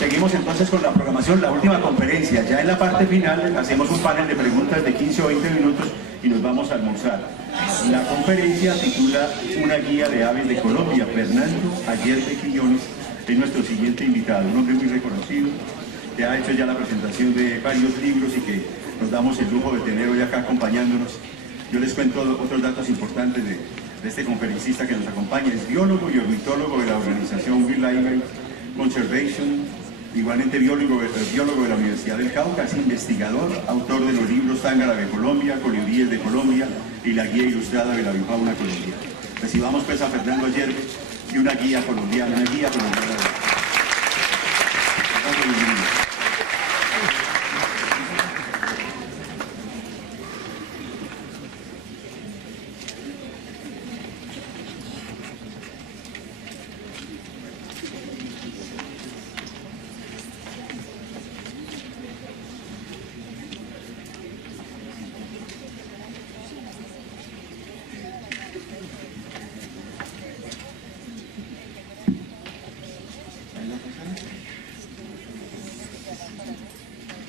Seguimos entonces con la programación, la última conferencia. Ya en la parte final hacemos un panel de preguntas de 15 o 20 minutos y nos vamos a almorzar. La conferencia titula Una guía de aves de Colombia. Fernando Ayerbe Quiñones es nuestro siguiente invitado, un hombre muy reconocido, que ha hecho ya la presentación de varios libros y que nos damos el lujo de tener hoy acá acompañándonos. Yo les cuento otros datos importantes de este conferencista que nos acompaña. Es biólogo y ornitólogo de la organización Wildlife Conservation, igualmente biólogo de la Universidad del Cauca, es investigador, autor de los libros Tángara de Colombia, Colibríes de Colombia y la guía ilustrada de la avifauna colombiana. Recibamos pues a Fernando Ayerbe y una guía colombiana,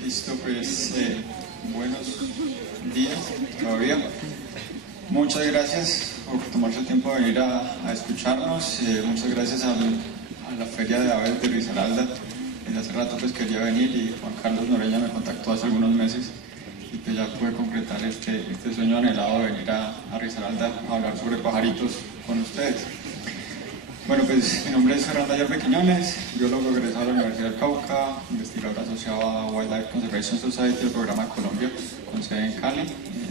Listo, pues buenos días todavía. Muchas gracias por tomarse el tiempo de venir a escucharnos. Muchas gracias a la Feria de Aves de Risaralda. Desde hace rato pues quería venir y Juan Carlos Noreña me contactó hace algunos meses y pues ya pude concretar este sueño anhelado de venir a Risaralda a hablar sobre pajaritos con ustedes. Bueno, pues mi nombre es Fernando Ayerbe Quiñones, biólogo egresado de la Universidad del Cauca, investigador asociado a Wildlife Conservation Society del programa Colombia, con sede en Cali.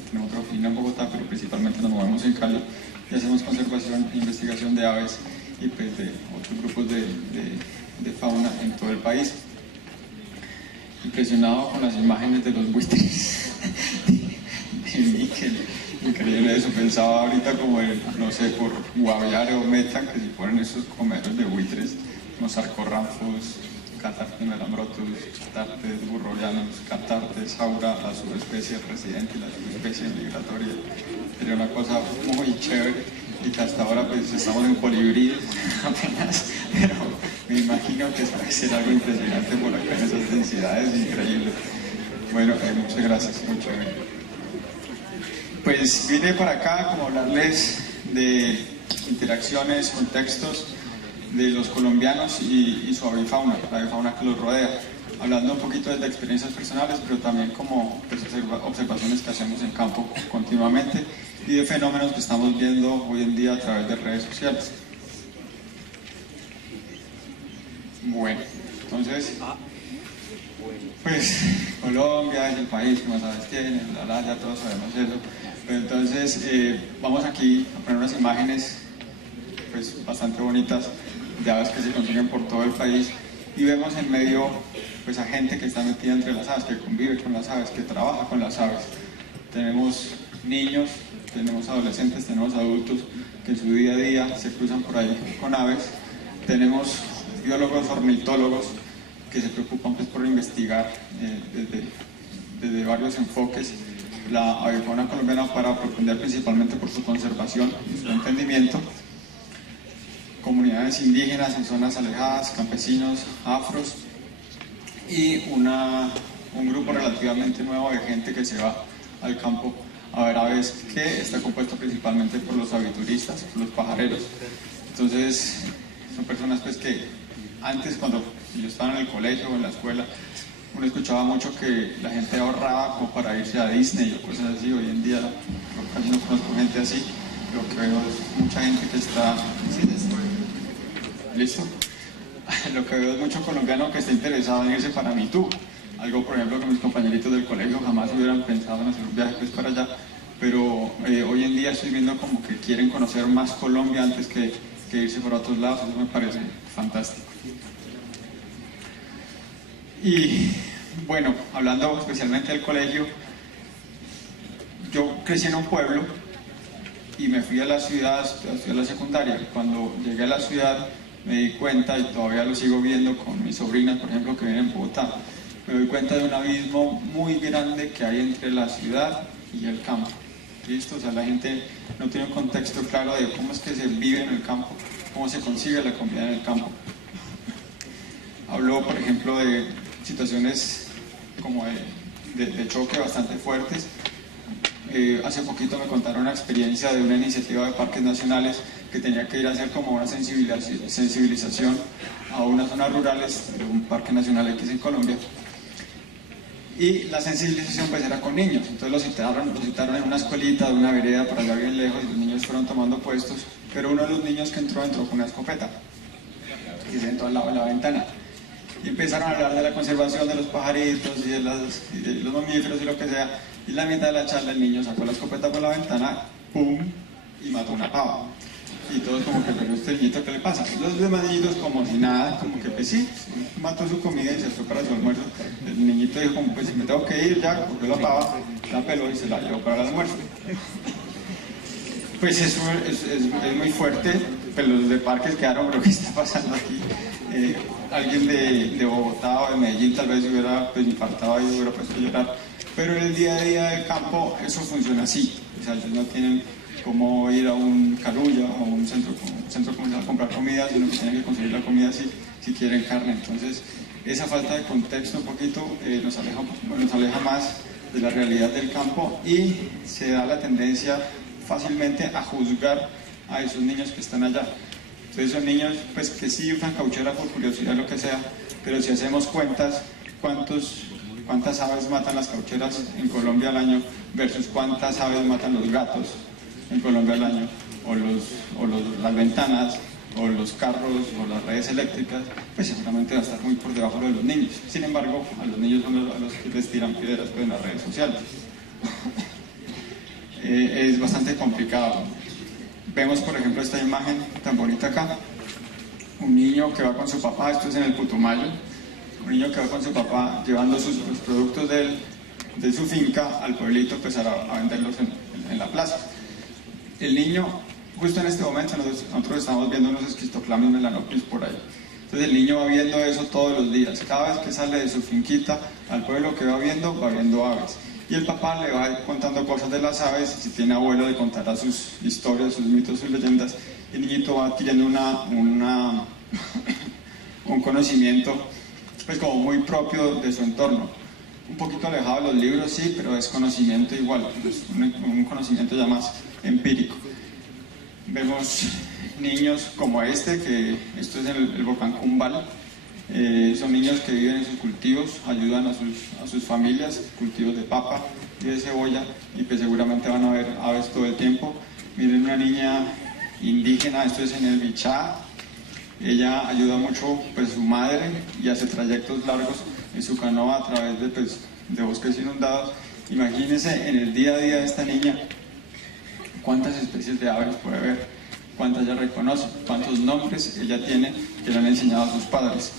Tenemos otra oficina en Bogotá, pero principalmente nos movemos en Cali y hacemos conservación e investigación de aves y pues de otros grupos de fauna en todo el país. Impresionado con las imágenes de los buitres de níquel. Increíble eso, pensaba ahorita como no sé, por Guaviare o Meta, que si ponen esos comeros de buitres, los arcorranfos, Catartes melambrotus, Catartes burrolianus, Catartes aura, la subespecie residente y la subespecie migratoria. Sería una cosa muy chévere y que hasta ahora pues estamos en colibríes apenas, pero me imagino que va a ser algo impresionante por acá en esas densidades, increíble. Bueno, muchas gracias, muy chévere. Pues vine para acá como hablarles de interacciones, contextos de los colombianos y su avifauna, la avifauna que los rodea, hablando un poquito de experiencias personales, pero también como pues, observaciones que hacemos en campo continuamente y de fenómenos que estamos viendo hoy en día a través de redes sociales. Bueno, entonces, pues Colombia es el país que más aves tiene, ya todos sabemos eso. Pero entonces vamos aquí a poner unas imágenes pues, bastante bonitas de aves que se consiguen por todo el país y vemos en medio pues, a gente que está metida entre las aves, que convive con las aves, que trabaja con las aves. Tenemos niños, tenemos adolescentes, tenemos adultos que en su día a día se cruzan por ahí con aves. Tenemos biólogos, ornitólogos que se preocupan pues, por investigar desde varios enfoques la avifauna colombiana para propender principalmente por su conservación y su entendimiento. Comunidades indígenas en zonas alejadas, campesinos, afros y un grupo relativamente nuevo de gente que se va al campo a ver aves, que está compuesto principalmente por los avituristas, por los pajareros. Entonces son personas pues, que antes, cuando yo estaba en el colegio o en la escuela, uno escuchaba mucho que la gente ahorraba como para irse a Disney o cosas así. Hoy en día casi no conozco gente así. Lo que veo es mucha gente que está... ¿Listo? Lo que veo es mucho colombiano que está interesado en irse para Mitú. Algo, por ejemplo, que mis compañeritos del colegio jamás hubieran pensado en hacer un viaje pues, para allá. Pero hoy en día estoy viendo como que quieren conocer más Colombia antes que irse para otros lados. Eso me parece fantástico. Y bueno, hablando especialmente del colegio, yo crecí en un pueblo y me fui a la ciudad, a la secundaria. Cuando llegué a la ciudad me di cuenta, y todavía lo sigo viendo con mis sobrinas, por ejemplo, que viven en Bogotá, me doy cuenta de un abismo muy grande que hay entre la ciudad y el campo. ¿Listo? O sea, la gente no tiene un contexto claro de cómo es que se vive en el campo, cómo se consigue la comida en el campo. habló, por ejemplo, de situaciones como de choque bastante fuertes. Hace poquito me contaron una experiencia de una iniciativa de parques nacionales que tenía que ir a hacer como una sensibilización a unas zonas rurales de un parque nacional X en Colombia. Y la sensibilización pues era con niños, entonces los citaron en una escuelita de una vereda por allá bien lejos y los niños fueron tomando puestos, pero uno de los niños que entró con una escopeta y se sentó al lado de la ventana. Y empezaron a hablar de la conservación de los pajaritos y de los mamíferos y lo que sea. Y en la mitad de la charla el niño sacó la escopeta por la ventana, ¡pum!, y mató una pava. Y todos como que, pero este niñito, ¿qué le pasa? Y los demás niñitos como si nada, como que pues sí, mató su comida y se fue para su almuerzo. El niñito dijo como, pues si me tengo que ir ya, cogió la pava, la peló y se la llevó para el almuerzo. Pues eso es muy fuerte, pero los de parques quedaron, pero ¿qué está pasando aquí? Alguien de Bogotá o de Medellín tal vez hubiera pues, infartado y hubiera puesto a llorar, pero en el día a día del campo eso funciona así, o sea, ellos no tienen cómo ir a un Carulla o a un centro comercial a comprar comida, sino que tienen que conseguir la comida si quieren carne. Entonces esa falta de contexto un poquito nos aleja más de la realidad del campo y se da la tendencia fácilmente a juzgar a esos niños que están allá. Entonces son niños pues, que sí usan cauchera por curiosidad, lo que sea, pero si hacemos cuentas, ¿cuántas aves matan las caucheras en Colombia al año versus cuántas aves matan los gatos en Colombia al año? O las ventanas, o los carros, o las redes eléctricas, pues seguramente va a estar muy por debajo de los niños. Sin embargo, a los niños son a los que les tiran piedras pues, en las redes sociales. Es bastante complicado. Vemos, por ejemplo, esta imagen tan bonita acá. Un niño que va con su papá, esto es en el Putumayo, un niño que va con su papá llevando los productos de su finca al pueblito pues, a venderlos en la plaza. El niño, justo en este momento, nosotros estamos viendo unos Schistoclamis melanoplis por ahí. Entonces el niño va viendo eso todos los días. Cada vez que sale de su finquita al pueblo que va viendo aves. Y el papá le va contando cosas de las aves, si tiene abuelo le contará sus historias, sus mitos, sus leyendas, y el niñito va adquiriendo un conocimiento pues como muy propio de su entorno. Un poquito alejado de los libros, sí, pero es conocimiento igual, es un conocimiento ya más empírico. Vemos niños como que esto es el volcán Cumbal. Son niños que viven en sus cultivos, ayudan a sus familias, cultivos de papa y de cebolla, y pues seguramente van a ver aves todo el tiempo. Miren una niña indígena, esto es en el Bichá, ella ayuda mucho pues, a su madre y hace trayectos largos en su canoa a través de bosques inundados. Imagínense en el día a día de esta niña cuántas especies de aves puede ver, cuántas ella reconoce, cuántos nombres ella tiene que le han enseñado a sus padres.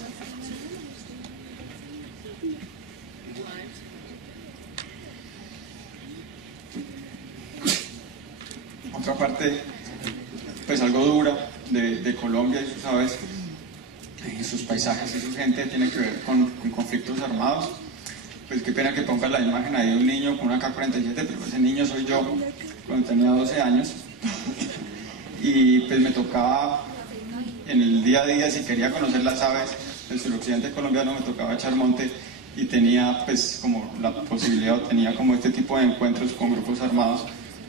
Otra parte, pues algo dura de Colombia y sus aves, sus paisajes y su gente tiene que ver con conflictos armados. Pues qué pena que ponga la imagen ahí de un niño con una K-47, pero ese niño soy yo cuando tenía 12 años. Y pues me tocaba en el día a día, si quería conocer las aves del suroccidente colombiano, me tocaba echar monte y tenía pues como la posibilidad, tenía como este tipo de encuentros con grupos armados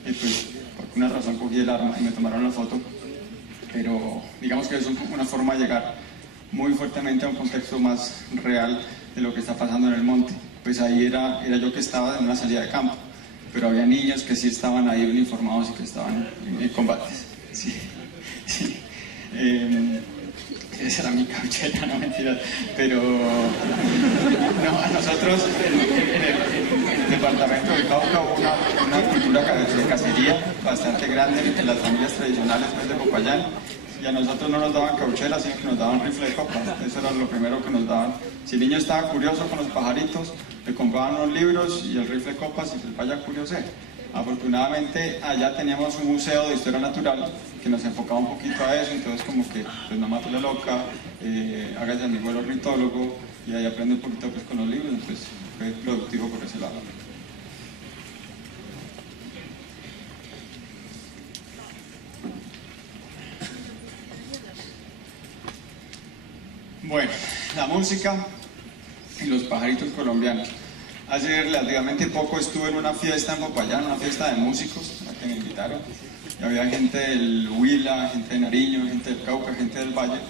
y pues por una razón cogí el arma y me tomaron la foto, pero digamos que es una forma de llegar muy fuertemente a un contexto más real de lo que está pasando en el monte. Pues ahí era yo que estaba en una salida de campo, pero había niños que sí estaban ahí uniformados y que estaban en combates. Sí, sí. Esa era mi cauchera, no mentiras, pero no, a nosotros en el departamento de Cauca hubo una cultura de cacería bastante grande entre las familias tradicionales pues, de Popayán, y a nosotros no nos daban cauchera, sino que nos daban rifle de copa. Eso era lo primero que nos daban. Si el niño estaba curioso con los pajaritos, le compraban unos libros y el rifle de copas y pues vaya curiosé. Afortunadamente allá teníamos un museo de historia natural que nos enfocaba un poquito a eso, entonces como que pues no mate la loca, hágase amigo del ornitólogo y ahí aprende un poquito pues, con los libros, entonces fue productivo por ese lado. Bueno, la música y los pajaritos colombianos. Hace relativamente poco estuve en una fiesta en Popayán, una fiesta de músicos a la que me invitaron. Y había gente del Huila, gente de Nariño, gente del Cauca, gente del Valle.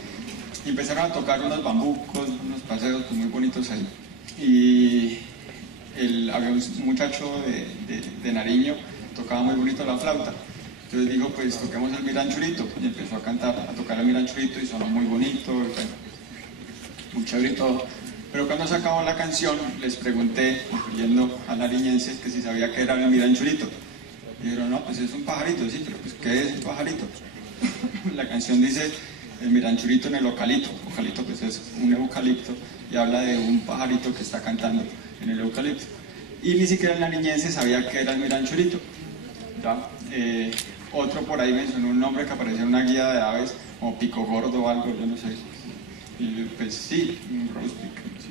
Y empezaron a tocar unos bambucos, unos paseos muy bonitos ahí. Y había un muchacho de Nariño, tocaba muy bonito la flauta. Entonces dijo, pues toquemos el miranchurito. Y empezó a cantar, a tocar el miranchurito y sonó muy bonito, muy chévere y todo. Pero cuando se acabó la canción, les pregunté, incluyendo al nariñense, que si sabía qué era el miranchurito. Y dijeron, no, pues es un pajarito. Sí, pero pues ¿qué es el pajarito? La canción dice, el miranchurito en el eucalipto. Eucalipto pues es un eucalipto y habla de un pajarito que está cantando en el eucalipto. Y ni siquiera el nariñense sabía qué era el miranchurito. ¿Ya? Otro por ahí mencionó un nombre que aparecía en una guía de aves, como pico gordo o algo, yo no sé. Y pues sí, un roastpick, sí.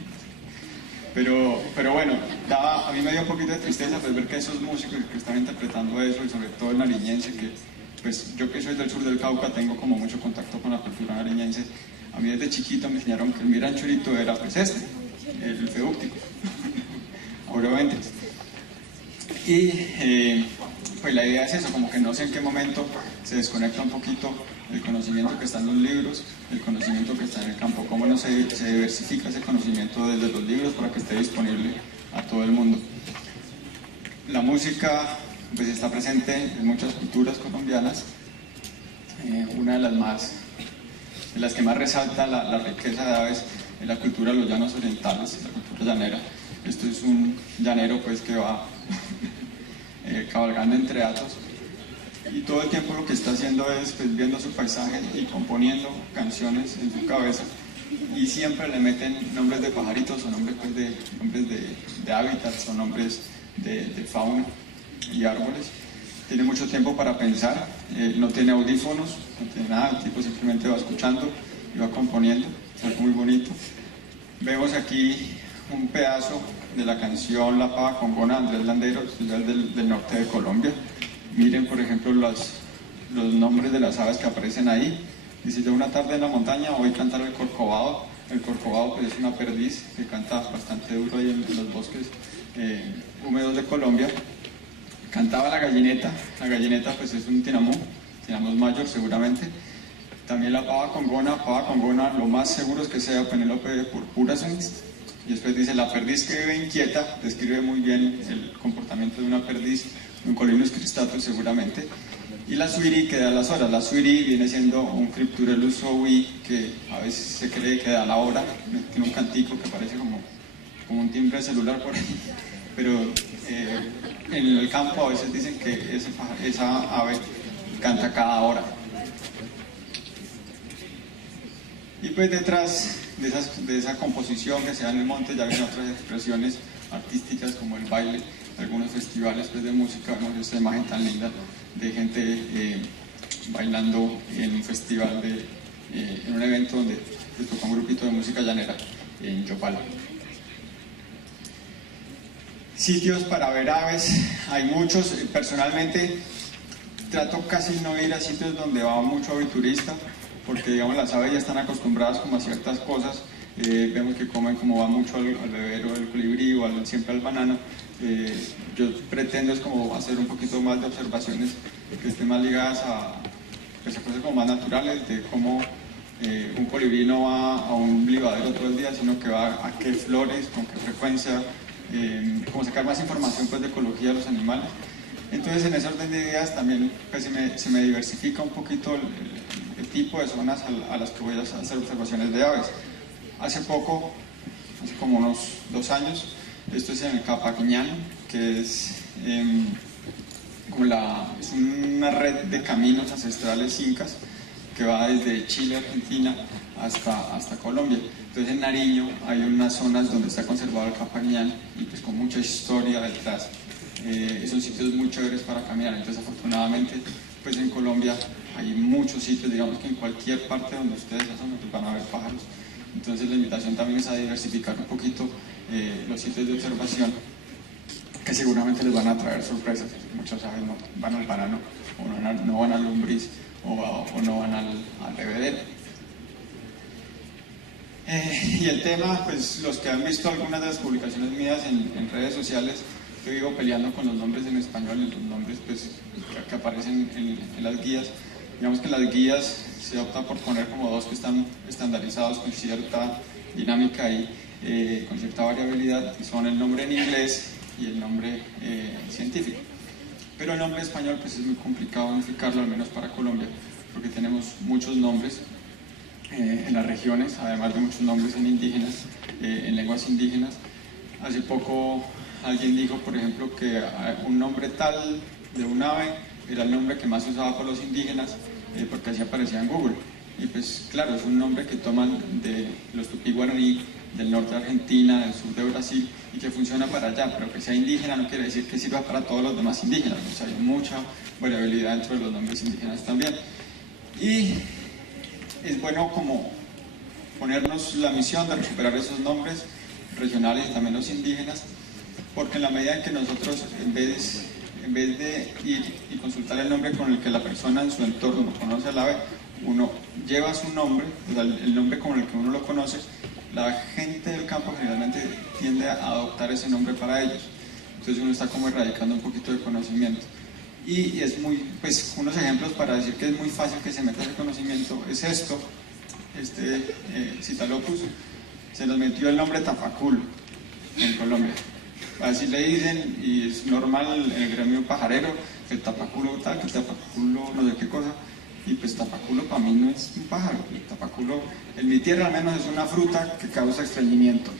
Pero bueno, a mí me dio un poquito de tristeza pues, ver que esos músicos que están interpretando eso, y sobre todo el nariñense, que pues yo que soy del sur del Cauca tengo como mucho contacto con la cultura nariñense. A mí desde chiquito me enseñaron que el miranchurito era pues el feúctico, obviamente. Y pues la idea es eso, como que no sé en qué momento se desconecta un poquito el conocimiento que está en los libros, el conocimiento que está en el campo, cómo no se diversifica ese conocimiento desde los libros para que esté disponible a todo el mundo. La música pues está presente en muchas culturas colombianas. Una de las que más resalta la riqueza de aves es la cultura de los llanos orientales, la cultura llanera. Esto es un llanero pues que va cabalgando entre hatos y todo el tiempo lo que está haciendo es pues, viendo su paisaje y componiendo canciones en su cabeza, y siempre le meten nombres de pajaritos o nombres de hábitats o nombres de fauna y árboles. Tiene mucho tiempo para pensar, no tiene audífonos, no tiene nada, el tipo simplemente va escuchando y va componiendo, es algo muy bonito. Vemos aquí un pedazo de la canción La Pava Congona de Andrés Landeros, del norte de Colombia. Miren, por ejemplo, los nombres de las aves que aparecen ahí. Dice, yo una tarde en la montaña voy a cantar el corcovado. El corcovado pues, es una perdiz que canta bastante duro ahí en los bosques húmedos de Colombia. Cantaba la gallineta pues es un tinamú mayor seguramente. También la pava congona, lo más seguro es que sea Penélope purpurascens. Y después dice, la perdiz que vive inquieta, describe muy bien el comportamiento de una perdiz, un Colinus cristatus seguramente. Y la suiri que da las horas. La suiri viene siendo un Crypturellus zoui que a veces se cree que da la hora, tiene un cantico que parece como un timbre celular por ahí. Pero en el campo a veces dicen que esa ave canta cada hora. Y pues detrás de esa composición que se da en el monte ya vienen otras expresiones artísticas como el baile, algunos festivales pues, de música. Vemos esta imagen tan linda de gente bailando en un festival, en un evento donde se toca un grupito de música llanera en Yopal. Sitios para ver aves, hay muchos. Personalmente trato casi no ir a sitios donde va mucho aviturista, porque digamos las aves ya están acostumbradas como a ciertas cosas. Vemos que comen como va mucho al bebero, al colibrí o siempre al banano. Yo pretendo es como hacer un poquito más de observaciones que estén más ligadas a cosas como más naturales, de cómo un colibrí no va a un libadero todo el día, sino que va a qué flores, con qué frecuencia, como sacar más información pues, de ecología de los animales. Entonces en ese orden de ideas también pues, se me diversifica un poquito el tipo de zonas a las que voy a hacer observaciones de aves. Hace poco, hace como unos 2 años, esto es en el Capaquiñán, que es una red de caminos ancestrales incas que va desde Chile, Argentina, hasta Colombia. Entonces en Nariño hay unas zonas donde está conservado el Capaquiñán y pues con mucha historia detrás. Son sitios muy chéveres para caminar. Entonces afortunadamente pues en Colombia hay muchos sitios, digamos que en cualquier parte donde ustedes pasan pues van a ver pájaros. Entonces la invitación también es a diversificar un poquito los sitios de observación, que seguramente les van a traer sorpresas. Muchas aves no van al banano, o no van al lombriz, o no van al bebedero. Y el tema, pues los que han visto algunas de las publicaciones mías en redes sociales, yo vivo peleando con los nombres en español y los nombres pues, que aparecen en las guías. Digamos que en las guías se opta por poner como dos que están estandarizados con cierta dinámica y con cierta variabilidad, y son el nombre en inglés y el nombre científico. Pero el nombre español pues es muy complicado unificarlo, al menos para Colombia, porque tenemos muchos nombres en las regiones, además de muchos nombres en indígenas, en lenguas indígenas. Hace poco alguien dijo, por ejemplo, que un nombre tal de un ave era el nombre que más se usaba por los indígenas, porque así aparecía en Google. Y pues claro, es un nombre que toman de los tupí guaraní, del norte de Argentina, del sur de Brasil, y que funciona para allá, pero que sea indígena no quiere decir que sirva para todos los demás indígenas. O sea, hay mucha variabilidad dentro de los nombres indígenas también. Y es bueno como ponernos la misión de recuperar esos nombres regionales y también los indígenas, porque en la medida en que nosotros, en vez de ir y consultar el nombre con el que la persona en su entorno conoce al ave, uno lleva su nombre, o sea, el nombre con el que uno lo conoce, la gente del campo generalmente tiende a adoptar ese nombre para ellos. Entonces uno está como erradicando un poquito de conocimiento. Y es muy, pues unos ejemplos para decir que es muy fácil que se meta ese conocimiento es esto. Citalopus, se nos metió el nombre tapaculo en Colombia. Así le dicen, y es normal en el gremio pajarero, que el tapaculo tal, que el tapaculo no sé qué cosa. Y pues tapaculo para mí no es un pájaro. El tapaculo, en mi tierra al menos, es una fruta que causa estreñimiento.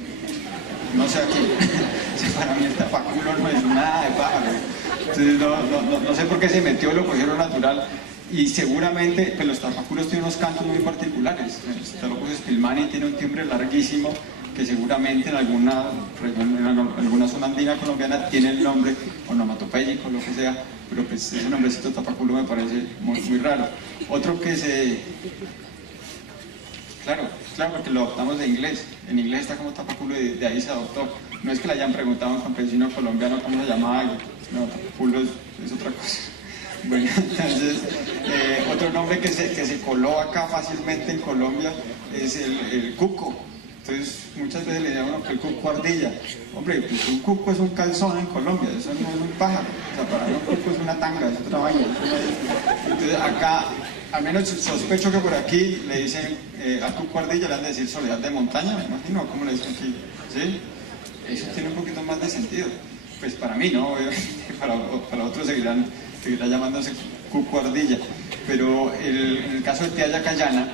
No sé aquí. Para mí el tapaculo no es nada de pájaro. Entonces no sé por qué se metió, lo cogieron natural. Y seguramente pues los tapaculos tienen unos cantos muy particulares. El Citalopus spilmani tiene un timbre larguísimo que seguramente en alguna región, en alguna zona andina colombiana tiene el nombre onomatopéyico, lo que sea, pero pues ese nombrecito tapaculo me parece muy raro. Otro que claro, porque lo adoptamos de inglés. En inglés está como tapaculo y de ahí se adoptó. No es que le hayan preguntado a un campesino colombiano cómo se llamaba algo. No, tapaculo es otra cosa. Bueno, entonces, otro nombre que se coló acá fácilmente en Colombia es el cuco. Entonces, muchas veces le llaman a uno que el cuco ardilla. Hombre, pues un cuco es un calzón en Colombia, eso no es un pájaro. O sea, para mí un cuco es una tanga, es otra vaina. Entonces, acá, al menos sospecho que por aquí le dicen al cuco ardilla, le han de decir soledad de montaña, me imagino, ¿cómo le dicen aquí? ¿Sí? Eso tiene un poquito más de sentido. Pues para mí, ¿no? Para otros seguirá llamándose cuco ardilla. Pero en el caso de Tiaya Cayana,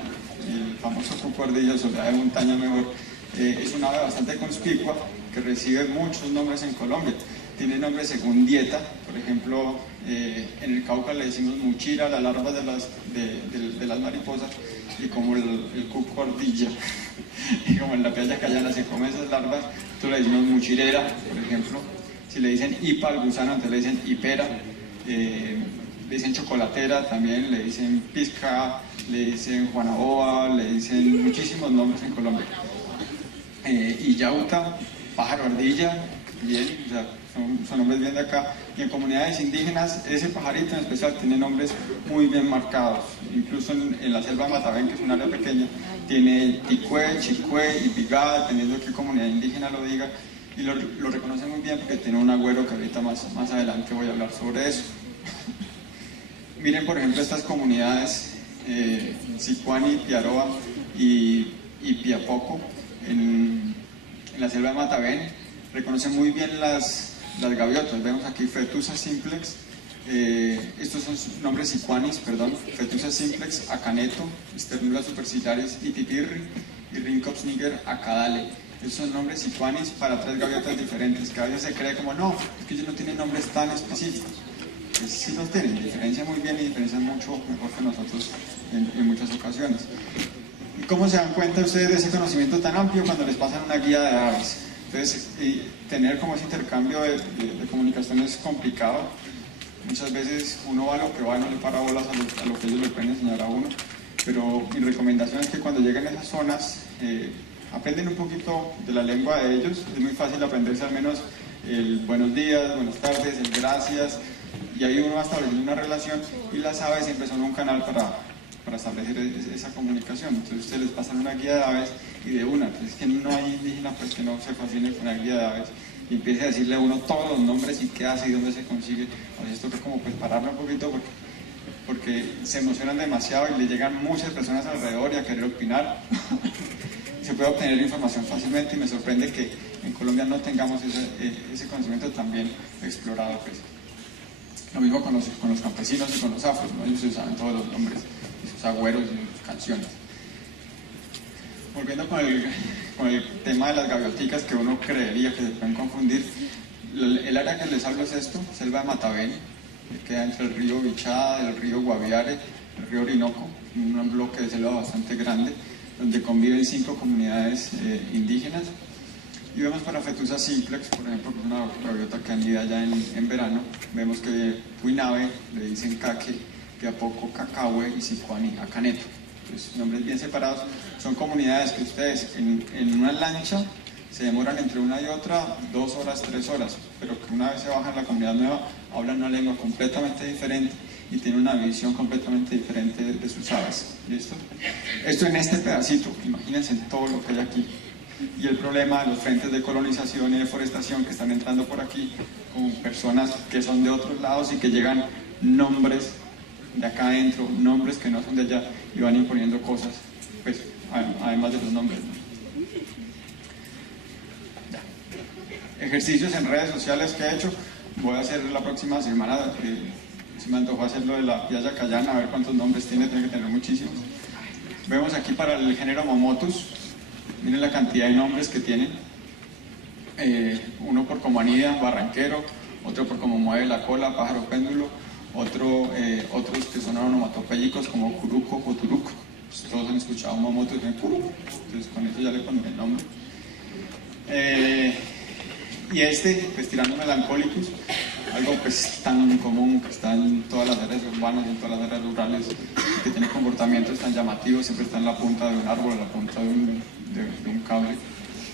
el famoso cuco ardilla o soledad de montaña mejor, es un ave bastante conspicua que recibe muchos nombres en Colombia. Tiene nombres según dieta, por ejemplo, en el Cauca le decimos muchira, la larva de las mariposas, y como el cuco ardilla, y como en la Tiaya Cayana se come esas larvas, entonces le decimos muchirera, por ejemplo. Si le dicen hipa al gusano, entonces le dicen hipera. Le dicen chocolatera, también le dicen pizca, le dicen juanaboa, le dicen muchísimos nombres en Colombia. Y yauta, pájaro ardilla, bien, o sea, son nombres bien de acá. Y en comunidades indígenas, ese pajarito en especial tiene nombres muy bien marcados. Incluso en la selva de Matavén, que es un área pequeña, tiene ticue, chicue y pigá, dependiendo de qué comunidad indígena lo diga. Y lo reconoce muy bien porque tiene un agüero que ahorita más adelante voy a hablar sobre eso. Miren, por ejemplo, estas comunidades, Sicuani, Piaroa y Piapoco, en la selva de Matavén, reconocen muy bien las gaviotas. Vemos aquí Fetusa simplex, estos son nombres sicuanis, perdón, Fetusa simplex, acaneto, Sternula superciliaris, itipirri y Rhincops niger acadale. Esos son nombres sicuanis para 3 gaviotas diferentes, que a veces se cree como, no, es que ellos no tienen nombres tan específicos. Pues sí los tienen, diferencian muy bien y diferencian mucho mejor que nosotros en muchas ocasiones. ¿Y cómo se dan cuenta ustedes de ese conocimiento tan amplio cuando les pasan una guía de aves? Entonces, tener como ese intercambio de comunicación es complicado. Muchas veces uno va a lo que va y no le para bolas a lo que ellos le pueden enseñar a uno. Pero mi recomendación es que cuando lleguen a esas zonas, aprenden un poquito de la lengua de ellos. Es muy fácil aprenderse al menos el buenos días, buenas tardes, el gracias, y ahí uno va a establecer una relación, y las aves siempre son un canal para establecer esa comunicación. Entonces ustedes les pasan una guía de aves y de una, pues es que no hay indígena pues que no se fascine con la guía de aves y empiece a decirle a uno todos los nombres y qué hace y dónde se consigue. A veces toca como pues pararlo un poquito porque se emocionan demasiado y le llegan muchas personas alrededor y a querer opinar. Se puede obtener información fácilmente y me sorprende que en Colombia no tengamos ese conocimiento tan bien explorado. Pues. Lo mismo con los campesinos y con los afros, ¿no? Ellos se saben todos los nombres de sus agüeros y sus canciones. Volviendo con el tema de las gavioticas, que uno creería que se pueden confundir, el área que les hablo es esto, selva de Mataveni, que queda entre el río Bichada, el río Guaviare, el río Orinoco, un bloque de selva bastante grande, donde conviven 5 comunidades indígenas. Y vemos Parafetusa simplex, por ejemplo, que es una gaviota que anida allá en verano. Vemos que Puinave le dicen caque, Piapoco, Cacahue y Sicuani, Acaneto. Entonces, nombres bien separados. Son comunidades que ustedes en una lancha se demoran entre una y otra 2 horas, 3 horas, pero que una vez se bajan a la comunidad nueva, hablan una lengua completamente diferente y tienen una visión completamente diferente de sus aves. ¿Listo? Esto en este pedacito, imagínense todo lo que hay aquí. Y el problema de los frentes de colonización y deforestación que están entrando por aquí con personas que son de otros lados y que llegan nombres de acá adentro, nombres que no son de allá y van imponiendo cosas, pues, además de los nombres, ¿no? Ejercicios en redes sociales que he hecho, voy a hacer la próxima semana, se me antojó hacerlo de la Pialla Cayana, a ver cuántos nombres tiene que tener muchísimos. Vemos aquí para el género Momotus, miren la cantidad de nombres que tienen, uno por cómo anida, barranquero, otro por cómo mueve la cola, pájaro péndulo, otros que son onomatopéyicos como curuco o turuco. Pues todos han escuchado Momotus en curuco, entonces con eso ya le ponen el nombre. Y pues tirando Melancolicus, algo pues tan común que está en todas las áreas urbanas y en todas las áreas rurales, que tiene comportamientos tan llamativos, siempre está en la punta de un árbol, en la punta de un cable,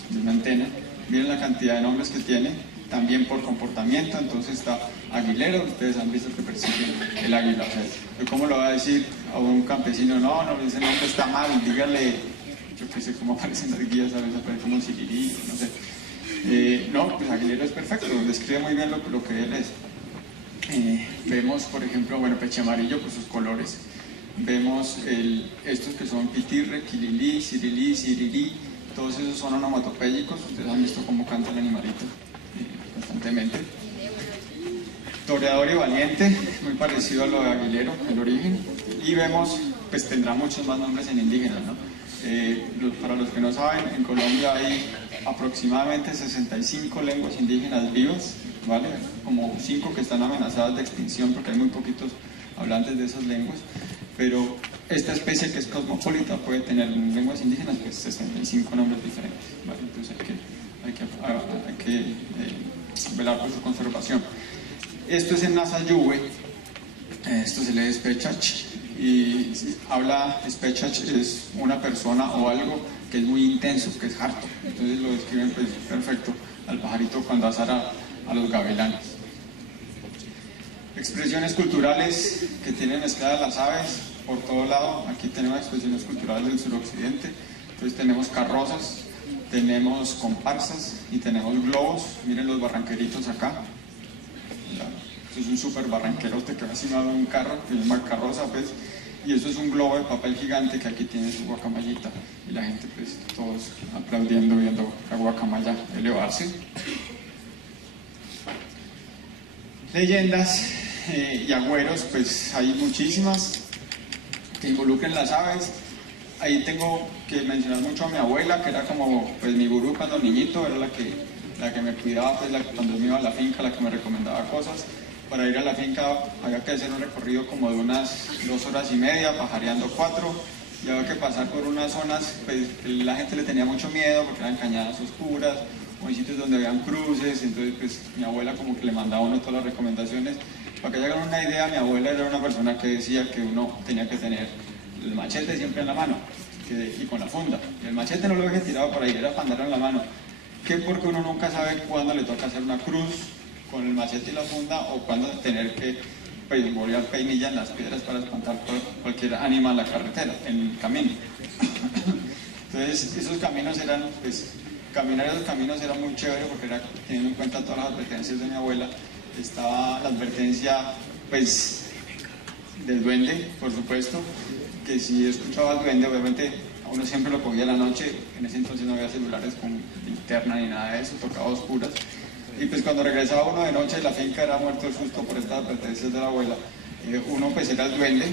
de una antena. Miren la cantidad de nombres que tiene, también por comportamiento. Entonces está aguilero, ustedes han visto que persiguen el águila. O sea, yo cómo lo voy a decir a un campesino, no, ese nombre está mal, dígale, yo qué sé cómo aparecen las guías, a veces aparece como un sirirí, no sé. No, pues aguilero es perfecto, describe muy bien lo que él es. Vemos, por ejemplo, peche amarillo por sus colores. Vemos estos que son pitirre, quililí, cirilí, cirirí, todos esos son onomatopéyicos. Ustedes han visto cómo canta el animalito constantemente. Toreador y valiente, muy parecido a lo de aguilero, el origen. Y vemos, pues tendrá muchos más nombres en indígenas, ¿no? Para los que no saben, en Colombia hay aproximadamente 65 lenguas indígenas vivas, ¿vale? Como 5 que están amenazadas de extinción porque hay muy poquitos hablantes de esas lenguas, pero esta especie que es cosmopolita puede tener en lenguas indígenas pues 65 nombres diferentes, ¿vale? Entonces hay que velar por su conservación. Esto es en Nasayuve, esto se lee Spechach, y habla, Spechach es una persona o algo que es muy intenso, que es harto. Entonces lo describen pues perfecto al pajarito cuando azara a los gavilanes. Expresiones culturales que tienen mezcladas las aves por todo lado. Aquí tenemos expresiones culturales del suroccidente. Entonces tenemos carrozas, tenemos comparsas y tenemos globos. Miren los barranqueritos acá. Esto es un súper barranquerote que va encima de un carro que se llama carroza, pues. Y eso es un globo de papel gigante que aquí tiene su guacamayita y la gente pues todos aplaudiendo viendo la guacamaya elevarse. Leyendas y agüeros, pues hay muchísimas que involucren las aves. Ahí tengo que mencionar mucho a mi abuela, que era como pues mi gurú cuando niñito, era la que me cuidaba pues, cuando me iba a la finca, la que me recomendaba cosas. Para ir a la finca había que hacer un recorrido como de unas 2 horas y media, pajareando 4, y había que pasar por unas zonas, pues la gente le tenía mucho miedo porque eran cañadas oscuras, o en sitios donde habían cruces. Entonces pues mi abuela como que le mandaba a uno todas las recomendaciones. Para que se hagan una idea, mi abuela era una persona que decía que uno tenía que tener el machete siempre en la mano y con la funda. Y el machete no lo deje tirado por ahí, era para andarlo en la mano. Que porque uno nunca sabe cuándo le toca hacer una cruz con el machete y la funda, o cuándo tener que pues, bolear peinilla en las piedras para espantar cualquier animal en la carretera, en el camino. Entonces, esos caminos eran, pues, caminar esos caminos era muy chévere porque era teniendo en cuenta todas las advertencias de mi abuela. Estaba la advertencia, pues, del duende, por supuesto, que si escuchaba al duende, obviamente uno siempre lo cogía la noche. En ese entonces no había celulares con linterna ni nada de eso, tocaba a oscuras. Y pues cuando regresaba uno de noche de la finca era muerto el susto por estas advertencias de la abuela. Uno pues era el duende,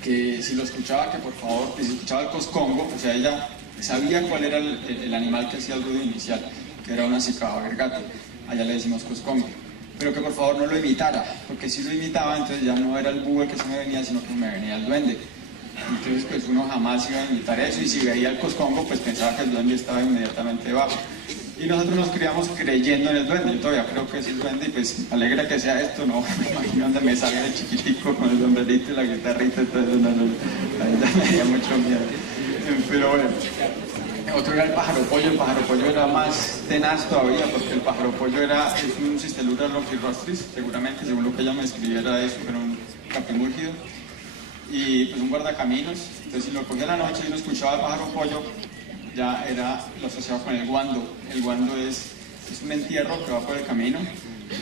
que si lo escuchaba, que por favor, que si escuchaba el coscongo, o sea, ella sabía cuál era el animal que hacía el ruido inicial, que era una cicada gato, allá le decimos coscongo, pero que por favor no lo imitara, porque si lo imitaba entonces ya no era el búho el que se me venía, sino que me venía el duende. Entonces pues uno jamás iba a imitar eso, y si veía el coscongo pues pensaba que el duende estaba inmediatamente debajo. Y nosotros nos criamos creyendo en el duende. Yo todavía creo que es el duende, y pues alegra que sea esto, no me imagino donde me salga de chiquitico con el sombrerito y la guitarrita, entonces ahí ya me dio mucho miedo. Pero bueno, otro era el pájaro pollo era más tenaz todavía, porque el pájaro pollo es un Cistelura longicornis, seguramente, según lo que ella me escribiera eso, era un capimúrgido, y pues un guardacaminos. Entonces si lo cogía a la noche y uno escuchaba el pájaro pollo, ya era lo asociado con el guando. El guando es un entierro que va por el camino,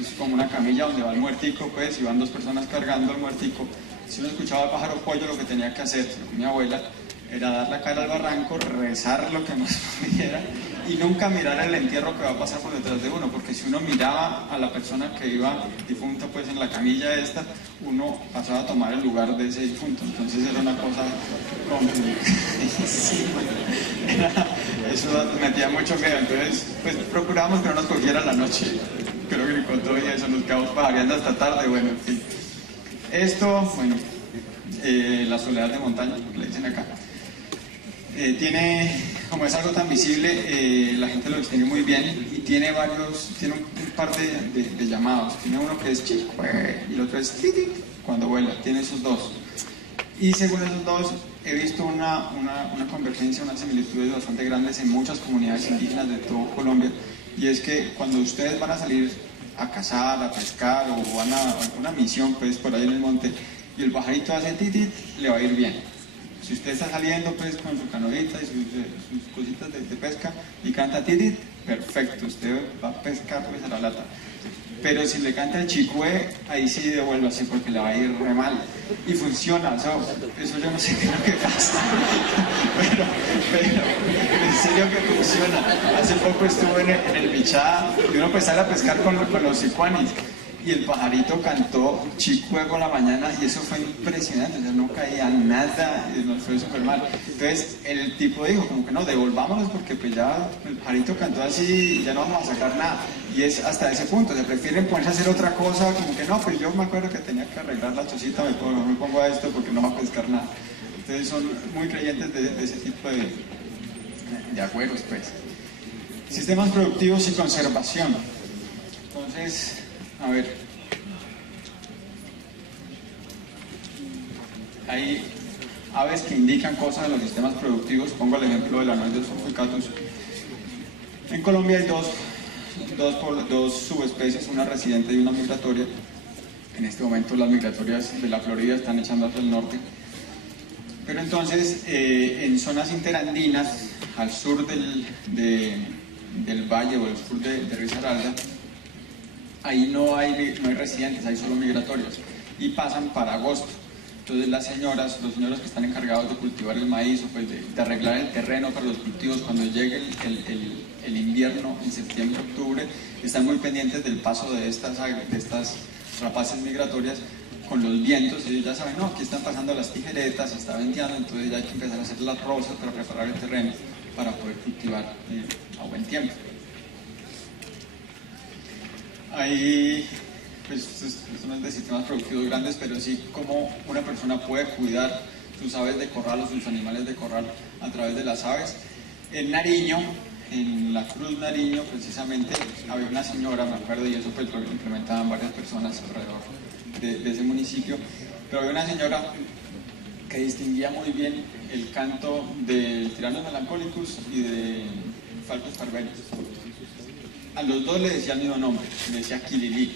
es como una camilla donde va el muertico, pues, y van dos personas cargando el muertico. Si uno escuchaba el pájaro pollo, lo que tenía que hacer, mi abuela, era dar la cara al barranco, rezar lo que más pudiera y nunca mirar el entierro que va a pasar por detrás de uno, porque si uno miraba a la persona que iba difunta pues en la camilla esta, uno pasaba a tomar el lugar de ese difunto. Entonces era una cosa complicadísima. Eso metía mucho miedo. Entonces pues procurábamos que no nos cogiera la noche. Creo que con todo eso nos quedamos pajareando hasta tarde. Bueno, en fin. Esto, bueno, la soledad de montaña, le dicen acá. Tiene, como es algo tan visible, la gente lo distingue muy bien, y tiene un par de llamados. Tiene uno que es chico y el otro es titi cuando vuela. Tiene esos dos. Y según esos dos, he visto una convergencia, unas similitudes bastante grandes en muchas comunidades indígenas de todo Colombia. Y es que cuando ustedes van a salir a cazar, a pescar, o van a alguna misión pues por ahí en el monte, y el pajarito hace titi, le va a ir bien. Si usted está saliendo pues con su canoita y sus cositas de pesca y canta titit, perfecto, usted va a pescar pues a la lata. Pero si le canta el chicue, ahí sí devuélvase porque le va a ir re mal. Y funciona, eso yo no sé qué es lo que pasa. pero en serio que funciona. Hace poco estuve en el Bichá y uno empezaba a pescar con los sicuanis. Y el pajarito cantó chicue por la mañana y eso fue impresionante, o sea, no caía nada, y nos fue súper mal. Entonces el tipo dijo, como que no, devolvámonos porque pues ya el pajarito cantó así y ya no vamos a sacar nada. Y es hasta ese punto, se prefieren ponerse a hacer otra cosa, como que no, pues yo me acuerdo que tenía que arreglar la chocita, me pongo a esto porque no va a pescar nada. Entonces son muy creyentes de ese tipo de agüeros, pues. Sistemas productivos y conservación. Entonces, a ver, hay aves que indican cosas en los sistemas productivos. Pongo el ejemplo de la nuez del sulficatus. En Colombia hay dos subespecies, una residente y una migratoria. En este momento las migratorias de la Florida están echando hacia el norte. Pero entonces, en zonas interandinas, al sur del valle o al sur de Risaralda, ahí no hay residentes, hay solo migratorios, y pasan para agosto. Entonces las señoras, los señores que están encargados de cultivar el maíz o pues de arreglar el terreno para los cultivos, cuando llegue el invierno, en septiembre, octubre, están muy pendientes del paso de estas rapaces migratorias con los vientos. Ellos ya saben, no, aquí están pasando las tijeretas, se está venteando, entonces ya hay que empezar a hacer las rozas para preparar el terreno para poder cultivar a buen tiempo. Ahí, pues, esto no es de sistemas productivos grandes, pero sí como una persona puede cuidar sus aves de corral o sus animales de corral a través de las aves. En Nariño, en la Cruz Nariño, precisamente, había una señora, me acuerdo, y eso pues lo implementaban varias personas alrededor de ese municipio, pero había una señora que distinguía muy bien el canto de Tiranos Melancolicus y de Falcus Parvenius. A los dos le decía el mismo nombre, le decía Quililí.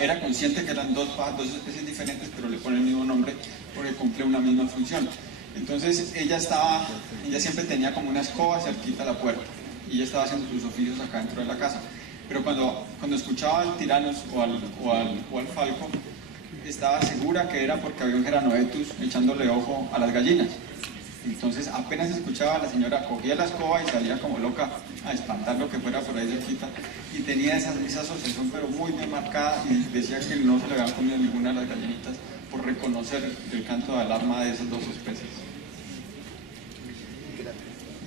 era consciente que eran dos especies diferentes, pero le pone el mismo nombre porque cumple una misma función. Entonces ella siempre tenía como una escoba cerquita a la puerta y ella estaba haciendo sus oficios acá dentro de la casa. Pero cuando escuchaba al tiranos o al falco, estaba segura que era porque había un Geranoetus echándole ojo a las gallinas. Entonces apenas escuchaba, la señora cogía la escoba y salía como loca a espantar lo que fuera por ahí cerquita, y tenía esa asociación pero muy bien marcada, y decía que no se le habían comido ninguna de las gallinitas por reconocer el canto de alarma de esas dos especies.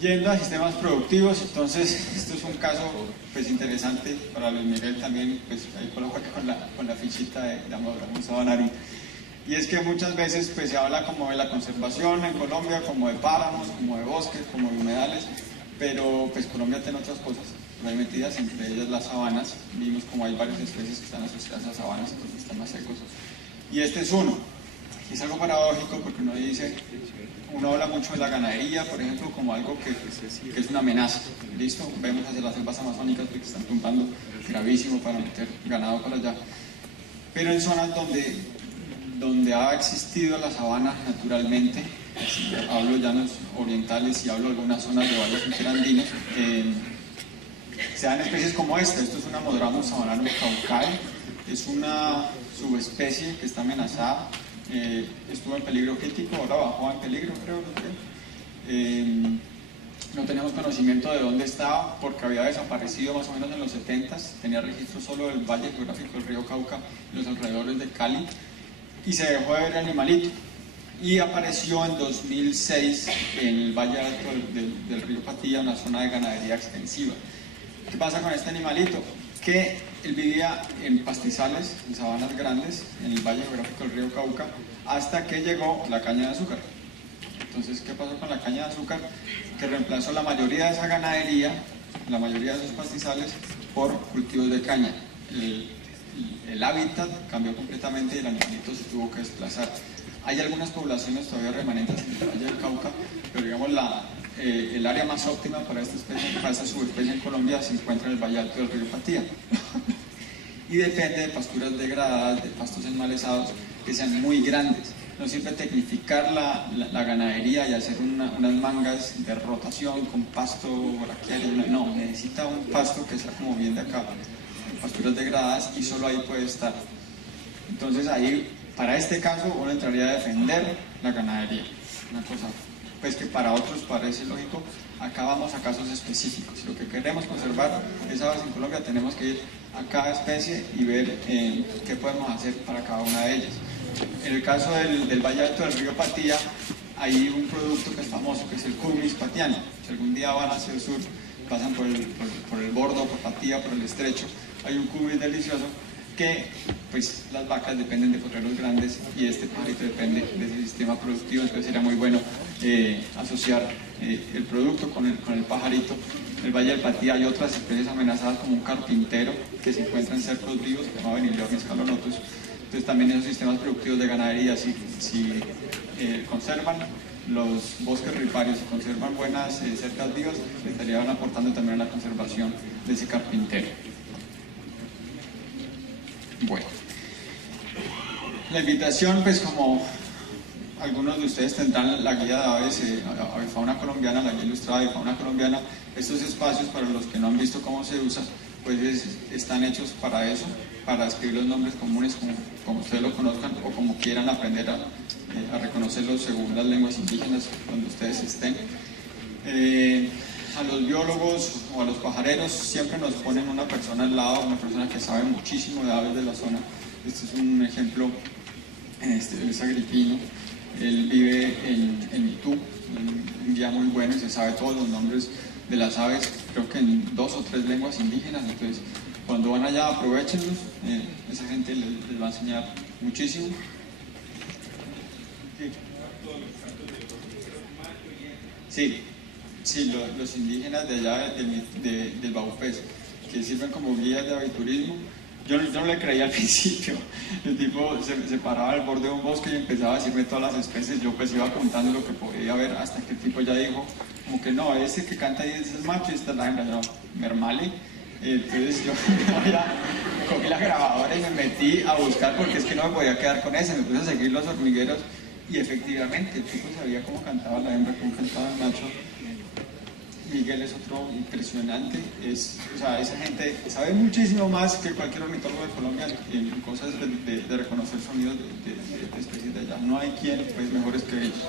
Yendo a sistemas productivos, entonces esto es un caso pues interesante para Luis Miguel también, pues ahí coloca con la fichita de Amodorramo Sabanarum. Y es que muchas veces pues se habla como de la conservación en Colombia, como de páramos, como de bosques, como de humedales, pero pues Colombia tiene otras cosas por ahí metidas, entre ellas las sabanas. Vimos como hay varias especies que están asociadas a sabanas, porque están más secos. Y este es uno. Es algo paradójico porque uno habla mucho de la ganadería, por ejemplo, como algo que es una amenaza. ¿Listo? Vemos hacia las selvas amazónicas que están tumbando gravísimo para meter ganado para allá. Pero en zonas donde ha existido la sabana naturalmente, hablo de llanos orientales y hablo de algunas zonas de valles interandinos, se dan especies como esta. Esto es una Amodorramo Sabanarum caucae, es una subespecie que está amenazada, estuvo en peligro crítico, ahora bajó en peligro, creo. No tenemos conocimiento de dónde estaba porque había desaparecido más o menos en los 70s, tenía registro solo del valle geográfico del río Cauca y los alrededores de Cali, y se dejó de ver el animalito, y apareció en 2006 en el valle alto del río Patilla, una zona de ganadería extensiva. ¿Qué pasa con este animalito? Que él vivía en pastizales, en sabanas grandes, en el valle geográfico del río Cauca, hasta que llegó la caña de azúcar. Entonces, ¿qué pasó con la caña de azúcar? Que reemplazó la mayoría de esa ganadería, la mayoría de esos pastizales, por cultivos de caña. El hábitat cambió completamente y el animalito se tuvo que desplazar. Hay algunas poblaciones todavía remanentes en el Valle del Cauca, pero digamos el área más óptima para esta subespecie en Colombia se encuentra en el Valle Alto del río Patía. Y depende de pasturas degradadas, de pastos enmalezados que sean muy grandes. No sirve tecnificar la ganadería y hacer unas mangas de rotación con pasto braquiario. No, necesita un pasto que sea como bien de acá, pasturas degradadas, y solo ahí puede estar. Entonces ahí, para este caso, uno entraría a defender la ganadería. Una cosa pues que para otros parece lógico. Acá vamos a casos específicos. Si lo que queremos conservar es aves en Colombia, tenemos que ir a cada especie y ver qué podemos hacer para cada una de ellas. En el caso del Valle Alto del río Patilla, hay un producto que es famoso, que es el Cumis patiano. Si algún día van hacia el sur, pasan por el Bordo, por Patilla, por el Estrecho, hay un cumis delicioso que pues las vacas dependen de potreros grandes y este pajarito depende de ese sistema productivo. Entonces sería muy bueno asociar el producto con el pajarito. En el Valle del Patía hay otras especies amenazadas como un carpintero que se encuentra en cercos vivos, que se llama Benilornis calonotus. Entonces también esos sistemas productivos de ganadería, si conservan los bosques riparios y conservan buenas cercas vivas, estarían aportando también a la conservación de ese carpintero. Bueno, la invitación, pues como algunos de ustedes tendrán la guía de aves, avifauna colombiana, la guía ilustrada de avifauna colombiana, estos espacios para los que no han visto cómo se usa, pues están hechos para eso, para escribir los nombres comunes como ustedes lo conozcan o como quieran aprender a reconocerlos según las lenguas indígenas donde ustedes estén. A los biólogos o a los pajareros siempre nos ponen una persona al lado, una persona que sabe muchísimo de aves de la zona. Este es un ejemplo, es agripino, él vive en Itú, un guía muy bueno y se sabe todos los nombres de las aves, creo que en 2 o 3 lenguas indígenas. Entonces cuando van allá aprovechenlos, esa gente les va a enseñar muchísimo. Sí, los indígenas de allá del Baupés, que sirven como guías de aviturismo. Yo no le creía al principio. El tipo se paraba al borde de un bosque y empezaba a decirme todas las especies. Yo pues iba contando lo que podía ver hasta que el tipo ya dijo como que no, ese que canta ahí es el macho y esta es la hembra. Yo, mermale. Entonces yo cogí la grabadora y me metí a buscar porque es que no me podía quedar con ese, me puse a seguir los hormigueros y efectivamente el tipo sabía cómo cantaba la hembra, cómo cantaba el macho. Miguel es otro impresionante, o sea, esa gente sabe muchísimo más que cualquier ornitólogo de Colombia en cosas de reconocer sonidos de especies de allá. No hay quien pues mejores que ellos.